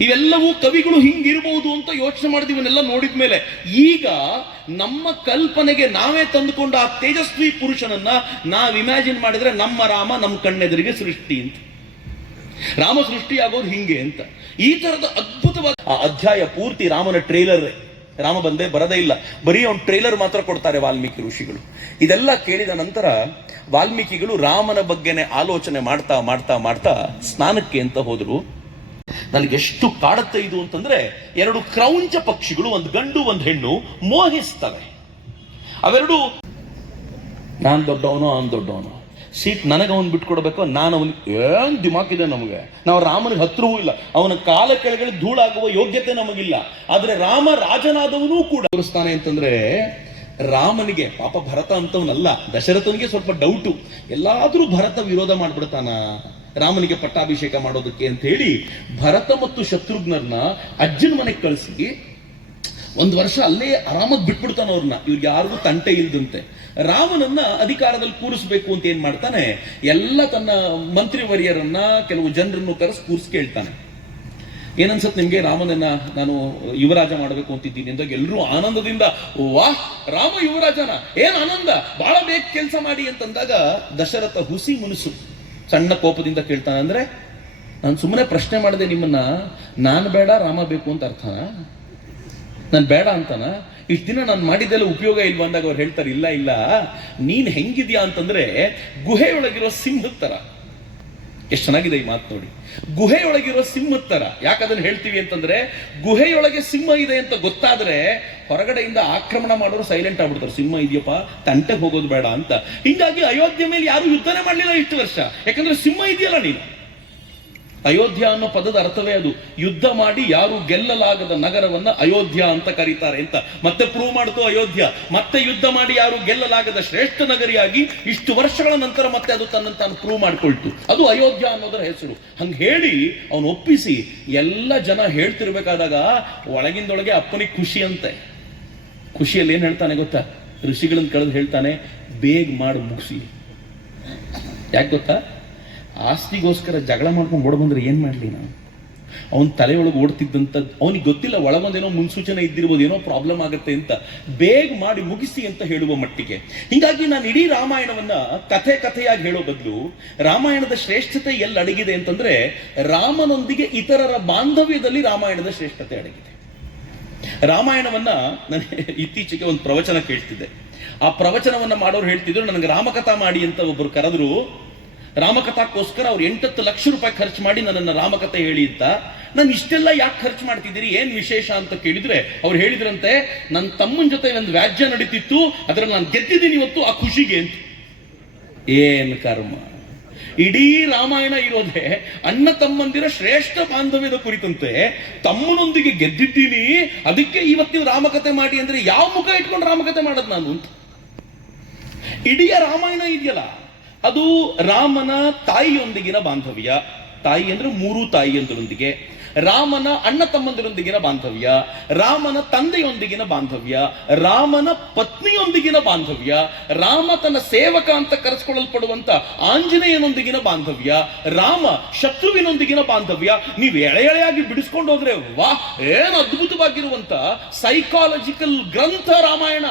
ಇವೆಲ್ಲವೂ ಕವಿಗಳು ಹಿಂಗಿರ್ಬೋದು ಅಂತ ಯೋಚನೆ ಮಾಡಿದ್ವಿ ಇವನ್ನೆಲ್ಲ ನೋಡಿದ ಮೇಲೆ ಈಗ ನಮ್ಮ ಕಲ್ಪನೆಗೆ ನಾವೇ ತಂದುಕೊಂಡ ಆ ತೇಜಸ್ವಿ ಪುರುಷನನ್ನ ನಾವು ಇಮ್ಯಾಜಿನ್ ಮಾಡಿದ್ರೆ ನಮ್ಮ ರಾಮ ನಮ್ಮ ಕಣ್ಣೆದುರಿಗೆ ಸೃಷ್ಟಿ ಅಂತ. ರಾಮ ಸೃಷ್ಟಿ ಆಗೋದು ಹಿಂಗೆ ಅಂತ. ಈ ತರದ ಅದ್ಭುತವಾದ ಆ ಅಧ್ಯಾಯ ಪೂರ್ತಿ ರಾಮನ ಟ್ರೇಲರ್ ರಾಮ ಬಂದೇ ಬರದೇ ಇಲ್ಲ. ಬರೀ ಅವ್ನು ಟ್ರೇಲರ್ ಮಾತ್ರ ಕೊಡ್ತಾರೆ ವಾಲ್ಮೀಕಿ ಋಷಿಗಳು. ಇದೆಲ್ಲ ಕೇಳಿದ ನಂತರ ವಾಲ್ಮೀಕಿಗಳು ರಾಮನ ಬಗ್ಗೆನೆ ಆಲೋಚನೆ ಮಾಡ್ತಾ ಮಾಡ್ತಾ ಮಾಡ್ತಾ ಸ್ನಾನಕ್ಕೆ ಅಂತ ಹೋದ್ರು. ನನಗೆ ಎಷ್ಟು ಕಾಡುತ್ತೆ ಇದು ಅಂತಂದ್ರೆ ಎರಡು ಕ್ರೌಂಚ ಪಕ್ಷಿಗಳು, ಒಂದು ಗಂಡು, ಒಂದು ಹೆಣ್ಣು ಮೋಹಿಸ್ತವೆ. ಅವೆರಡು ನಾನ್ ದೊಡ್ಡವನು ಅವನು ದೊಡ್ಡವನು. ಸೀಟ್ ನನಗೆ ಅವನು ಬಿಟ್ಕೊಡ್ಬೇಕು, ನಾನು ಏನು ಏನ್ ದಿಮಾಕಿದೆ ನಮಗೆ. ನಾವು ರಾಮನಿಗೆ ಹತ್ರವೂ ಇಲ್ಲ. ಅವನ ಕಾಲ ಕೆಳಗಡೆ ಧೂಳಾಗುವ ಯೋಗ್ಯತೆ ನಮಗಿಲ್ಲ. ಆದರೆ ರಾಮ ರಾಜನಾದವನೂ ಕೂಡ ತೋರಿಸ್ತಾನೆ ಅಂತಂದ್ರೆ ರಾಮನಿಗೆ ಪಾಪ ಭರತ ಅಂತವನಲ್ಲ, ದಶರಥನಿಗೆ ಸ್ವಲ್ಪ ಡೌಟು ಎಲ್ಲಾದರೂ ಭರತ ವಿರೋಧ ಮಾಡ್ಬಿಡ್ತಾನ? ರಾಮನಿಗೆ ಪಟ್ಟಾಭಿಷೇಕ ಮಾಡೋದಕ್ಕೆ ಅಂತ ಹೇಳಿ ಭರತ ಮತ್ತು ಶತ್ರುಘ್ನರ್ನ ಅಜ್ಜನ ಮನೆಗೆ ಕಳಿಸಿ ಒಂದು ವರ್ಷ ಅಲ್ಲೇ ಆರಾಮಾಗಿ ಬಿಟ್ಬಿಡ್ತಾನ ಅವ್ರನ್ನ ಇವ್ರಿಗೆ ಯಾರಿಗೂ ತಂಟೆ ಇಲ್ದಂತೆ. ರಾಮನನ್ನ ಅಧಿಕಾರದಲ್ಲಿ ಕೂರಿಸ್ಬೇಕು ಅಂತ ಏನ್ ಮಾಡ್ತಾನೆ? ಎಲ್ಲ ತನ್ನ ಮಂತ್ರಿವರ್ಯರನ್ನ, ಕೆಲವು ಜನರನ್ನು ಕರೆಸಿ ಕೂರಿಸ್ಕೇಳ್ತಾನೆ ಏನನ್ಸತ್ ನಿಮ್ಗೆ ರಾಮನನ್ನ ನಾನು ಯುವರಾಜ ಮಾಡಬೇಕು ಅಂತಿದ್ದೀನಿ ಅಂದಾಗ ಎಲ್ಲರೂ ಆನಂದದಿಂದ, ವಾಹ್, ರಾಮ ಯುವರಾಜನ, ಏನ್ ಆನಂದ? ಬಹಳ ಬೇಗ ಕೆಲಸ ಮಾಡಿ ಅಂತಂದಾಗ ದಶರಥ ಹುಸಿ ಮುನಿಸು ಸಣ್ಣ ಕೋಪದಿಂದ ಕೇಳ್ತಾನೆ, ಅಂದರೆ ನಾನು ಸುಮ್ಮನೆ ಪ್ರಶ್ನೆ ಮಾಡಿದೆ ನಿಮ್ಮನ್ನ, ನಾನು ಬೇಡ, ರಾಮ ಬೇಕು ಅಂತ ಅರ್ಥನಾ ನಾನು ಬೇಡ ಅಂತಾನ? ಇಷ್ಟು ದಿನ ನಾನು ಮಾಡಿದ್ದೆಲ್ಲ ಉಪಯೋಗ ಇಲ್ವಾ? ಅಂದಾಗ ಅವ್ರು ಹೇಳ್ತಾರೆ, ಇಲ್ಲ ಇಲ್ಲ. ನೀನು ಹೆಂಗಿದ್ಯಾ? ಅಂತಂದ್ರೆ, ಗುಹೆಯೊಳಗಿರೋ ಸಿಂಹದ ತರ. ಎಷ್ಟು ಚೆನ್ನಾಗಿದೆ ಈ ಮಾತು ನೋಡಿ. ಗುಹೆಯೊಳಗಿರೋ ಸಿಂಹದ ತರ. ಯಾಕದನ್ನು ಹೇಳ್ತೀವಿ ಅಂತಂದ್ರೆ, ಗುಹೆಯೊಳಗೆ ಸಿಂಹ ಇದೆ ಅಂತ ಗೊತ್ತಾದ್ರೆ ಹೊರಗಡೆಯಿಂದ ಆಕ್ರಮಣ ಮಾಡೋರು ಸೈಲೆಂಟ್ ಆಗ್ಬಿಡ್ತಾರೆ. ಸಿಂಹ ಇದೆಯಪ್ಪ, ತಂಟೆಗೆ ಹೋಗೋದು ಬೇಡ ಅಂತ. ಹಿಂಗಾಗಿ ಅಯೋಧ್ಯೆ ಮೇಲೆ ಯಾರು ಯುದ್ಧನೇ ಮಾಡಲಿಲ್ಲ ಇಷ್ಟು ವರ್ಷ. ಯಾಕಂದ್ರೆ ಸಿಂಹ ಇದೆಯಲ್ಲ ನೀನು. ಅಯೋಧ್ಯ ಅನ್ನೋ ಪದದ ಅರ್ಥವೇ ಅದು. ಯುದ್ಧ ಮಾಡಿ ಯಾರು ಗೆಲ್ಲಲಾಗದ ನಗರವನ್ನ ಅಯೋಧ್ಯ ಅಂತ ಕರೀತಾರೆ ಅಂತ ಮತ್ತೆ ಪ್ರೂವ್ ಮಾಡ್ತು ಅಯೋಧ್ಯ. ಮತ್ತೆ ಯುದ್ಧ ಮಾಡಿ ಯಾರು ಗೆಲ್ಲಲಾಗದ ಶ್ರೇಷ್ಠ ನಗರಿಯಾಗಿ ಇಷ್ಟು ವರ್ಷಗಳ ನಂತರ ಮತ್ತೆ ಅದು ತನ್ನ ತಾನು ಪ್ರೂವ್ ಮಾಡ್ಕೊಳ್ತು. ಅದು ಅಯೋಧ್ಯ ಅನ್ನೋದರ ಹೆಸರು. ಹಂಗೆ ಹೇಳಿ ಅವನು ಒಪ್ಪಿಸಿ ಎಲ್ಲ ಜನ ಹೇಳ್ತಿರ್ಬೇಕಾದಾಗ ಒಳಗಿಂದೊಳಗೆ ಅಪ್ಪನಿಗೆ ಖುಷಿ ಅಂತೆ. ಖುಷಿಯಲ್ಲಿ ಏನ್ ಹೇಳ್ತಾನೆ ಗೊತ್ತಾ? ಋಷಿಗಳನ್ನ ಕಳೆದು ಹೇಳ್ತಾನೆ, ಬೇಗ ಮಾಡಿ ಮುಗಿಸಿ. ಯಾಕೆ ಗೊತ್ತಾ? ಆಸ್ತಿಗೋಸ್ಕರ ಜಗಳ ಮಾಡ್ಕೊಂಡು ಓಡ್ ಬಂದ್ರೆ ಏನು ಮಾಡ್ಲಿ ನಾನು ಅವನ ತಲೆಯೊಳಗೆ ಓಡ್ತಿದ್ದಂತ, ಅವನಿಗೆ ಗೊತ್ತಿಲ್ಲ ಒಳಗೊಂದೇನೋ ಮುನ್ಸೂಚನೆ ಇದ್ದಿರ್ಬೋದು, ಏನೋ ಪ್ರಾಬ್ಲಮ್ ಆಗುತ್ತೆ ಅಂತ ಬೇಗ ಮಾಡಿ ಮುಗಿಸಿ ಅಂತ ಹೇಳುವ ಮಟ್ಟಿಗೆ. ಹೀಗಾಗಿ ನಾನು ಇಡೀ ರಾಮಾಯಣವನ್ನ ಕಥೆ ಕಥೆಯಾಗಿ ಹೇಳೋ ಬದಲು ರಾಮಾಯಣದ ಶ್ರೇಷ್ಠತೆ ಎಲ್ಲಿ ಅಡಗಿದೆ ಅಂತಂದ್ರೆ ರಾಮನೊಂದಿಗೆ ಇತರರ ಬಾಂಧವ್ಯದಲ್ಲಿ ರಾಮಾಯಣದ ಶ್ರೇಷ್ಠತೆ ಅಡಗಿದೆ. ರಾಮಾಯಣವನ್ನ ನನಗೆ ಇತ್ತೀಚೆಗೆ ಒಂದು ಪ್ರವಚನ ಕೇಳ್ತಿದ್ದೆ. ಆ ಪ್ರವಚನವನ್ನ ಮಾಡೋರು ಹೇಳ್ತಿದ್ರು, ನನಗೆ ರಾಮಕಥಾ ಮಾಡಿ ಅಂತ ಒಬ್ಬರು ಕರೆದ್ರು ರಾಮಕಥಾಕ್ಕೋಸ್ಕರ ಅವ್ರು ಎಂಟತ್ತು ಲಕ್ಷ ರೂಪಾಯಿ ಖರ್ಚು ಮಾಡಿ ನನ್ನನ್ನು ರಾಮಕಥೆ ಹೇಳಿ ಅಂತ. ನಾನು ಇಷ್ಟೆಲ್ಲ ಯಾಕೆ ಖರ್ಚು ಮಾಡ್ತಿದ್ದೀರಿ? ಏನು ವಿಶೇಷ ಅಂತ ಕೇಳಿದ್ರೆ ಅವ್ರು ಹೇಳಿದ್ರಂತೆ ನನ್ನ ತಮ್ಮನ ಜೊತೆ ಒಂದು ವ್ಯಾಜ್ಯ ನಡೀತಿತ್ತು, ಅದರಲ್ಲಿ ನಾನು ಗೆದ್ದಿದ್ದೀನಿ ಇವತ್ತು, ಆ ಖುಷಿಗೆ ಅಂತ. ಏನು ಕರ್ಮ. ಇಡೀ ರಾಮಾಯಣ ಇರೋದೆ ಅಣ್ಣ ತಮ್ಮಂದಿರ ಶ್ರೇಷ್ಠ ಬಾಂಧವ್ಯದ ಕುರಿತಂತೆ, ತಮ್ಮನೊಂದಿಗೆ ಗೆದ್ದಿದ್ದೀನಿ, ಅದಕ್ಕೆ ಇವತ್ತು ನೀವು ರಾಮಕಥೆ ಮಾಡಿ ಅಂದ್ರೆ ಯಾವ ಮುಖ ಇಟ್ಕೊಂಡು ರಾಮಕಥೆ ಮಾಡೋದು ನಾನು ಅಂತ. ಇಡೀ ರಾಮಾಯಣ ಇದೆಯಲ್ಲ. ಅದು ರಾಮನ ತಾಯಿಯೊಂದಿಗಿನ ಬಾಂಧವ್ಯ. ತಾಯಿ ಅಂದ್ರೆ ಮೂರು ತಾಯಿಯೊಂದರೊಂದಿಗೆ ರಾಮನ ಅಣ್ಣ ತಮ್ಮಂದಿರೊಂದಿಗಿನ ಬಾಂಧವ್ಯ. ರಾಮನ ತಂದೆಯೊಂದಿಗಿನ ಬಾಂಧವ್ಯ. ರಾಮನ ಪತ್ನಿಯೊಂದಿಗಿನ ಬಾಂಧವ್ಯ. ರಾಮ ತನ್ನ ಸೇವಕ ಅಂತ ಕರೆಸ್ಕೊಳ್ಳಲ್ಪಡುವಂತ ಆಂಜನೇಯನೊಂದಿಗಿನ ಬಾಂಧವ್ಯ. ರಾಮ ಶತ್ರುವಿನೊಂದಿಗಿನ ಬಾಂಧವ್ಯ. ನೀವು ಎಳೆ ಎಳೆಯಾಗಿ ಬಿಡಿಸ್ಕೊಂಡು ಹೋದ್ರೆ ವಾಹ್, ಏನು ಅದ್ಭುತವಾಗಿರುವಂತ ಸೈಕಾಲಜಿಕಲ್ ಗ್ರಂಥ ರಾಮಾಯಣ.